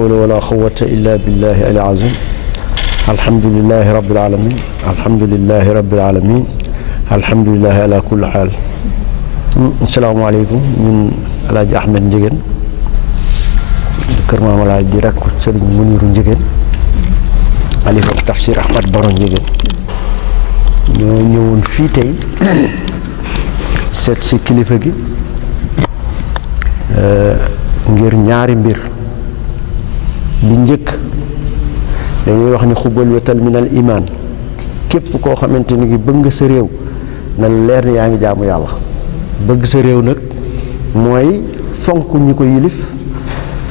ولا قوة إلا بالله العظيم الحمد لله رب العالمين الحمد لله رب العالمين الحمد لله على كل حال. السلام عليكم من الحاج أحمد Ndiéguène kër Maam Alaaji di rakku Sëriñ Muniru Ndiéguène xalifa Tafsir Ahmad Baro Ndiéguène ñoo ñëwoon fii tey seet si kilifa gi ngir ñaari mbir. bi njëkk dañuy wax ni xubal wetal min al iman képp koo xamante ni ngi bëgg nga sa réew na leer ni yaa ngi jaamu yàlla. bëgg sa réew nag mooy fonk ñi ko yilif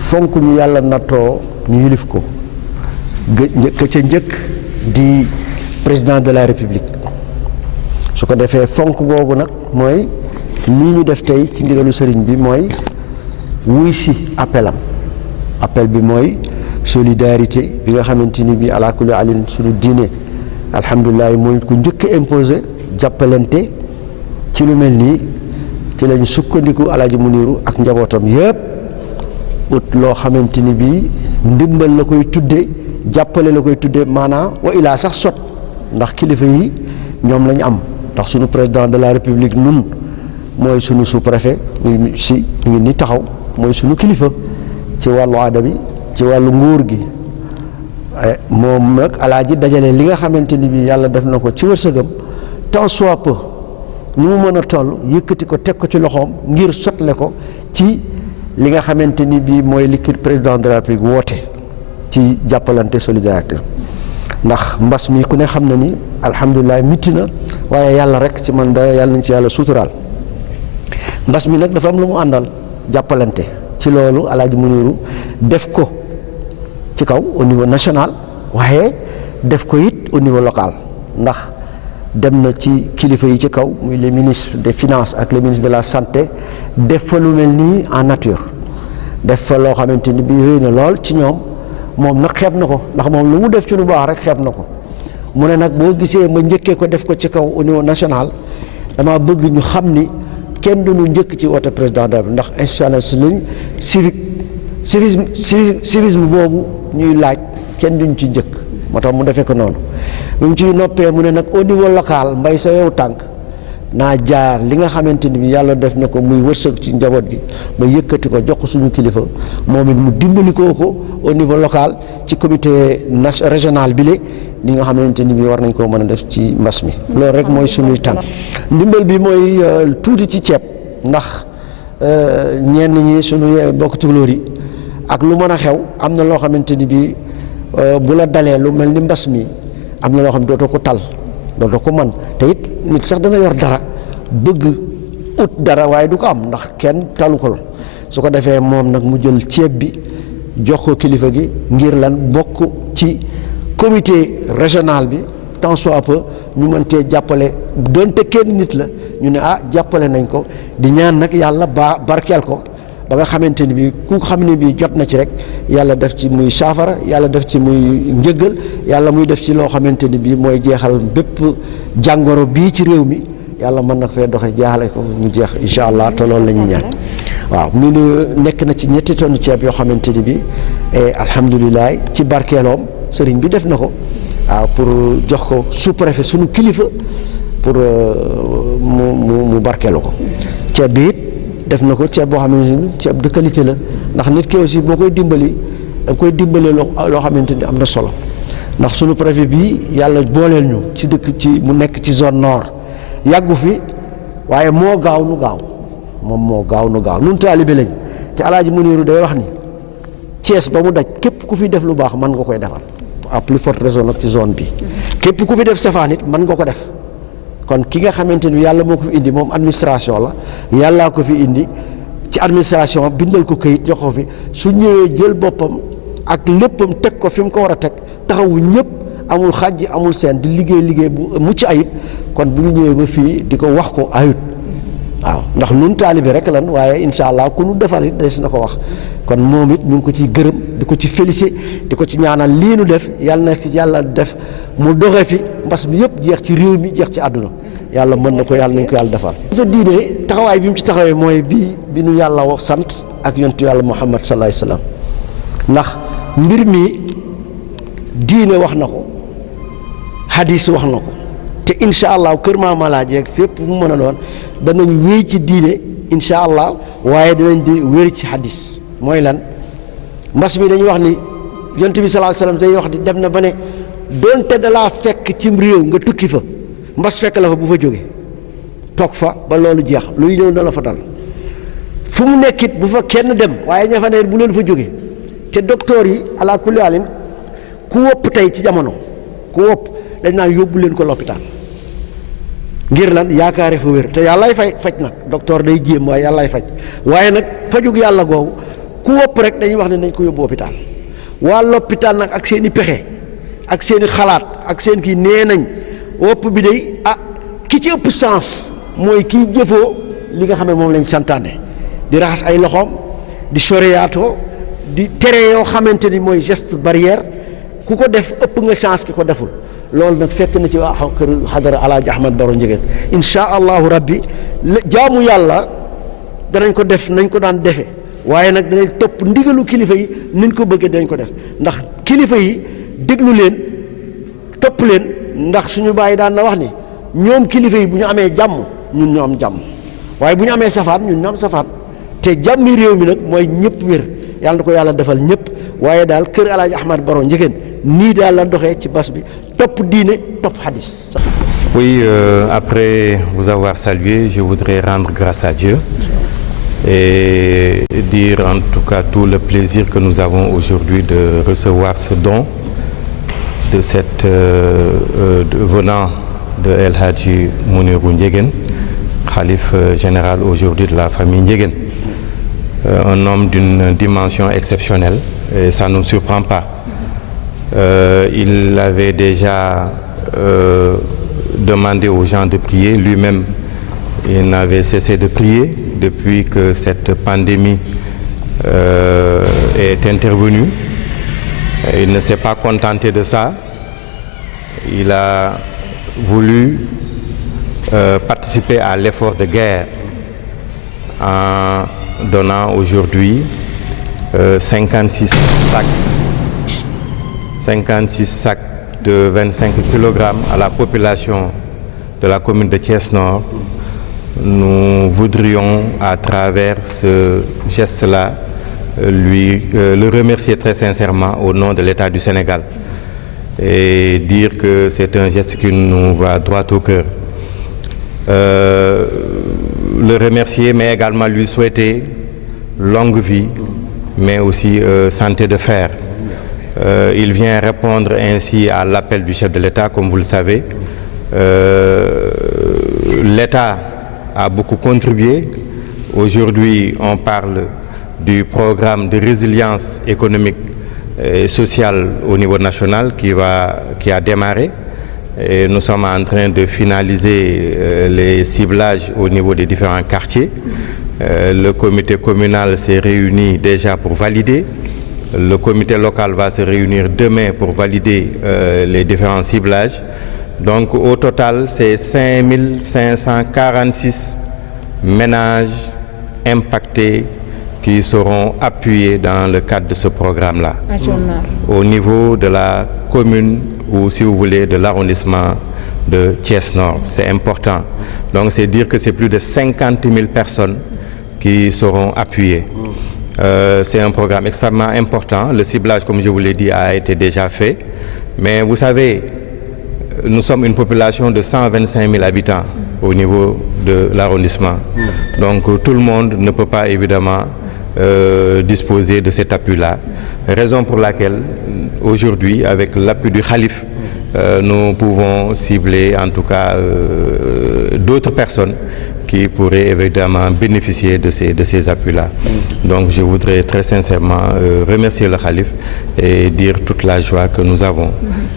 fonk ñu yàlla nattoo ñu yilif ko ka ca njëkk di président de la république. su ko defee fonk googu nag mooy lii ñu def tey ci ndigalu sëriñ bi mooy wuy si appelam appel bi mooy solidarité bi nga xamante ni bi ala kulli alin suñu diine alhamdulilah mooy ku njëkk a imposé jàppalante ci lu mel nii ci lañ sukkandiku Alaaji Muniru ak njabootam yëpp ut loo xamante ni bi ndimbal la koy tudde jàppale la koy tudde maanaam wa ilaa sax sot ndax kilifa yi ñoom lañ am ndax suñu président de la république nun mooy suñu sous-préfet mu ngi ni taxaw mooy suñu kilifa ci wàllu aada bi ci wàllu nguur gi moom nag alaaji dajale li nga xamante ni bi yàlla def na ko ci wërsëgam tant soit peu nu mu mën a toll yëkkati ko teg ko ci loxoom ngir sotle ko ci li nga xamante ni bi mooy li président de la République woote ci jàppalante solidarité ndax mbas mi ku ne xam na ni alhamdulilah mitti na waaye yàlla rek ci man da yàlla nañ ci yàlla suturaal mbas mi nag dafa am lu mu àndal jàppalante ci loolu Alaaji Muniru def ko ci kaw au niveau national waaye def ko it au niveau local ndax dem na ci kilifa yi ci kaw muy les ministres des finances ak les ministres de la santé def fa lu mel nii en nature def fa loo xamante ni bi réy na lool ci ñoom moom nag xeeb na ko ndax moom lu mu def ci lu baax rek xeeb na ko mu ne nag boo gisee ma njëkkee ko def ko ci kaw au niveau national dama bëgg ñu xam ni kenn duñu njëkk ci woote président de ndax institutionnalisme civisme boobu ñuy laaj kenn duñ ci njëkk moo tax mu defee ko noonu bu mu ci noppee mu ne nag au niveau local mbay sa yow tànk naa jaar li nga xamante ni bi yàlla def na ko muy wërsëg ci njaboot gi ba yëkkati ko jox ko suñu kilifa moom it mu dimbali ko au niveau local ci comité régional bi li nga xamante ni bi war nañ koo mën a def ci mbas mi loolu rek mooy suñuy tànk ndimbal bi mooy tuuti ci ceeb ndax ñenn ñi suñu bokk tukulóor yi ak lu mën a xew am na loo xamante ni bi bu la dalee lu mel ni mbas mi am na loo xam ne dootoo ko tal dootoo ko man te it nit sax dana yor dara bëgg ut dara waaye du ko am ndax kenn talu ko su ko defee moom nag mu jël ceeb bi jox ko kilifa gi ngir lan bokk ci comité régional bi tant soit peu ñu mëntee jàppale donte kenn nit la ñu ne jàppale nañ ko di ñaan nag yàlla barkeel ko ba nga xamante ni bi ku xam ne bi jot na ci rek yàlla def ci muy saafara yàlla def ci muy njëggal yàlla muy def ci loo xamante ni bi mooy jeexal bépp jàngoro bii ci réew mi yàlla mën na fee doxe jeexale ko mu jeex incha allah te loolu la ñuy ñaan waaw mu nekk na ci 2 tonnes ceeb yoo xamante ni bi alhamdulilah ci barkeeloom sëriñ bi def na ko waaw pour jox ko sous-préfet suñu kilifa pour mu barkeelu ko ceeb bi it def na ko ceeb boo xamante ni ceeb de qualité la ndax nit ki aussi boo koy dimbali da nga koy dimbalee loo xamante ni am na solo ndax sunu préfet bi yàlla booleel ñu ci dëkk ci mu nekk ci zone nord yàggu fi waaye moo gaaw nu gaaw moom moo gaaw nu gaaw nun taalibe lañ te Alaaji Muniru day wax ni Thiès ba mu daj képp ku fi def lu baax mën nga koy defal à plus forte raison nag ci zone bi képp ku fi def safaan it mën nga ko def kon ki nga xamante ni yàlla moo ko fi indi moom administration la yàllaa ko fi indi ci administration bindal ko këyit jox ko fi su ñëwee jël boppam ak léppam teg ko fi mu ko war a teg taxawu ñëpp amul xàjj amul seen di liggéey bu mucc ayib kon bu ñu ñëwee ba fii di ko wax ko ayut waaw ndax nun taalibe rek lan waaye incha allah ku nu defal it des na ko wax kon moom it ñu ngi ko ciy gërëm di ko ci félicité di ko ci ñaanal lii nu def yàlla na ci yàlla def mu doxe fi mbas mi yëpp jeex ci réew mi jeex ci àdduna yàlla mën na ko yàlla nañ ko yàlla defal. dafa diine taxawaay bi mu ci taxawee mooy bi nu yàlla wax sant ak yontu yàlla Muhammad sallallahu alayhi wasallam ndax mbir mi diine wax na ko hadis wax na ko te incha allah kër Maam Alaaji ak fépp fu mu mën a doon danañ wéy ci diine incha allah waaye dinañ di wér ci hadis mooy lan mbas mi dañuy wax ni yonent bi sallallahu alayhi wasallam day wax di dem na ba ne doonte dalaa fekk cim réew nga tukki fa mbas fekk la fa bu fa jóge toog fa ba loolu jeex luy ñëw na la fa dal fu mu nekkit bu fa kenn dem waaye ña fa ne bu leen fa jóge te docteur yi ala kulli alin ku wopp tey ci jamono ku wopp dañ naan yóbbu leen ko l'hôpital ngir lan yaakaare fa wér te yàllaay faj nag docteur day jéem waaye yàllaay faj waaye nag fajug yàlla googu ku wopp rek dañuy wax ne nañ ko yóbbu hôpital waa l'hôpital nag ak seen i pexe ak seen i xalaat ak seen kii nee nañ wopp bi day ki ci ëpp sens mooy kiy jëfoo li nga xam ne moom lañ santaane di raxas ay loxoom di soreyaatoo di tere yoo xamante ni mooy geste barrière ku ko def ëpp nga chance ki ko deful loolu nag fekk na ci waa kër xadara Alaaji Ahmad Baro Ndiéguène insha allahu rabbi jaamu yàlla danañ ko def nañ ko daan defe waaye nag danañ topp ndigalu kilifa yi niñ ko bëggee danañ ko def ndax kilifa yi déglu leen topp leen ndax suñu bàyyi daan na wax ni ñoom kilifa yi bu ñu amee jàmm ñun ñu am jàmm waaye bu ñu amee safaan ñun ñu am safaan te jàmmi réew mi nag mooy ñëpp wér yàlla na ko yàlla defal ñëpp waaye daal kër Alaaji Ahmad Baro Ndiéguène nii daal la doxee ci bas bi topp diine topp hadis. Oui, après vous avoir salué, je voudrais rendre grâce à Dieu et dire en tout cas tout le plaisir que nous avons aujourd'hui de recevoir ce don de cette venant de El Hadji Mounirou Ndiéguène, khalife général aujourd'hui de la famille Ndiéguène. Un homme d'une dimension exceptionnelle et ça ne nous surprend pas. Il avait déjà demandé aux gens de prier. Lui-même, il n'avait cessé de prier depuis que cette pandémie est intervenue. Il ne s'est pas contenté de ça. Il a voulu participer à l'effort de guerre en donnant aujourd'hui 56 sacs de 25 kg à la population de la commune de Thiès-Nord. Nous voudrions, à travers ce geste-là, le remercier très sincèrement au nom de l'État du Sénégal et dire que c'est un geste qui nous va droit au cœur. Le remercier, mais également lui souhaiter longue vie, mais aussi santé de fer. Il vient répondre ainsi à l'appel du chef de l'État, comme vous le savez. L'État a beaucoup contribué. Aujourd'hui, on parle du programme de résilience économique et sociale au niveau national qui a démarré. Et nous sommes en train de finaliser les ciblages au niveau des différents quartiers. Le comité communal s'est réuni déjà pour valider. Le comité local va se réunir demain pour valider les différents ciblages. Donc au total, c'est 5546 ménages impactés qui seront appuyés dans le cadre de ce programme-là. Au niveau de la commune ou, si vous voulez, de l'arrondissement de Thiès-Nord. C'est important. Donc c'est dire que c'est plus de 50 000 personnes qui seront appuyées. C'est un programme extrêmement important. Le ciblage, comme je vous l'ai dit, a été déjà fait. Mais vous savez, nous sommes une population de 125 000 habitants au niveau de l'arrondissement. Donc tout le monde ne peut pas évidemment disposer de cet appui-là. Raison pour laquelle aujourd'hui, avec l'appui du Khalife, nous pouvons cibler en tout cas d'autres personnes qui pourraient évidemment bénéficier de ces appuis-là. Donc je voudrais très sincèrement remercier le Khalife et dire toute la joie que nous avons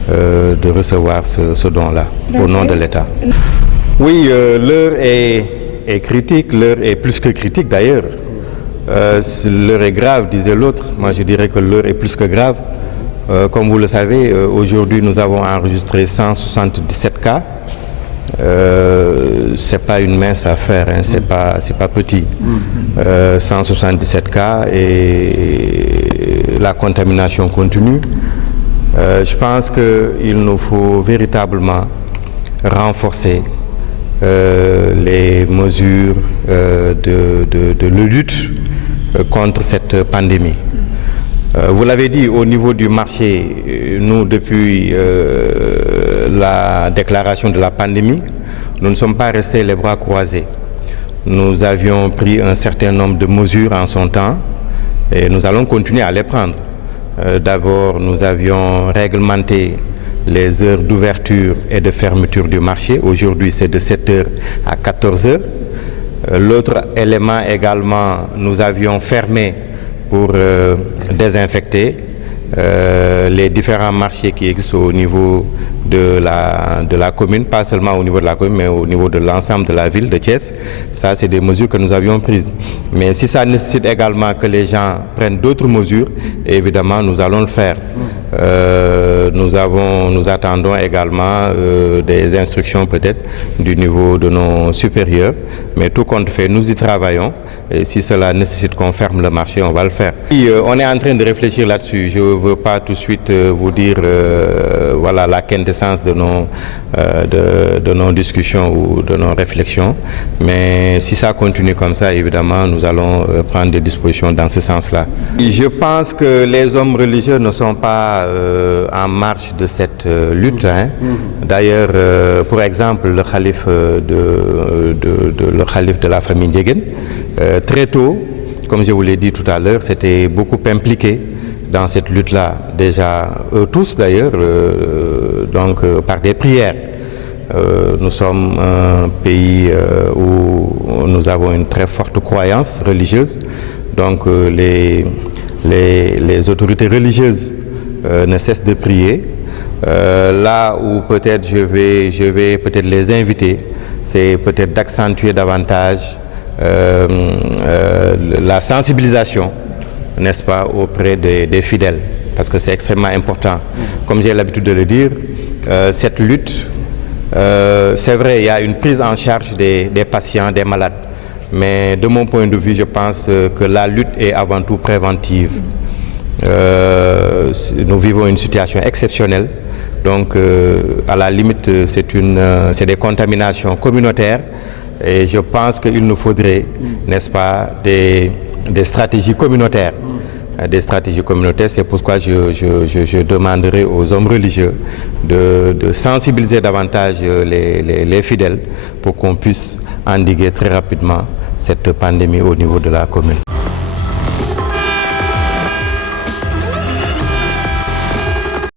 de recevoir ce don-là au nom de l'État. Oui, l'heure est critique, l'heure est plus que critique d'ailleurs. L'heure est grave, disait l'autre. Moi je dirais que l'heure est plus que grave. Comme vous le savez, aujourd'hui nous avons enregistré 177 cas. C'est pas une mince affaire, hein, c'est pas petit. 177 cas et la contamination continue. Je pense qu'il nous faut véritablement renforcer les mesures de lutte contre cette pandémie. Vous l'avez dit, au niveau du marché, nous, depuis la déclaration de la pandémie, nous ne sommes pas restés les bras croisés. Nous avions pris un certain nombre de mesures en son temps et nous allons continuer à les prendre. D'abord, nous avions réglementé les heures d'ouverture et de fermeture du marché. Aujourd'hui, c'est de 7h à 14h. L'autre élément également, nous avions fermé pour désinfecter les différents marchés qui existent au niveau de la commune, pas seulement au niveau de la commune, mais au niveau de l'ensemble de la ville de Thiès. Ça, c'est des mesures que nous avions prises. Mais si ça nécessite également que les gens prennent d'autres mesures, évidemment, nous allons le faire. Nous attendons également des instructions peut-être du niveau de nos supérieurs, mais tout compte fait, nous y travaillons et si cela nécessite qu'on ferme le marché, on va le faire. Et, on est en train de réfléchir là-dessus. Je ne veux pas tout de suite vous dire voilà la quintessence de nos discussions ou de nos réflexions, mais si ça continue comme ça, évidemment, nous allons prendre des dispositions dans ce sens-là. Je pense que les hommes religieux ne sont pas en marge de cette lutte. Hein. D'ailleurs, pour exemple, le khalife de la famille Ndiéguène, très tôt, comme je vous l'ai dit tout à l'heure, s'était beaucoup impliqué dans cette lutte-là, déjà eux tous d'ailleurs, par des prières. Nous sommes un pays où nous avons une très forte croyance religieuse, donc les autorités religieuses ne cessent de prier. Là où peut-être je vais peut-être les inviter, c'est peut-être d'accentuer davantage la sensibilisation, n'est-ce pas, auprès des fidèles, parce que c'est extrêmement important. Comme j'ai l'habitude de le dire, cette lutte, c'est vrai, il y a une prise en charge des patients, des malades, mais de mon point de vue, je pense que la lutte est avant tout préventive. Nous vivons une situation exceptionnelle, donc à la limite, c'est des contaminations communautaires. Et je pense qu'il nous faudrait, n'est-ce pas, des stratégies communautaires. Des stratégies communautaires, c'est pourquoi je demanderai aux hommes religieux de sensibiliser davantage les fidèles pour qu'on puisse endiguer très rapidement cette pandémie au niveau de la commune.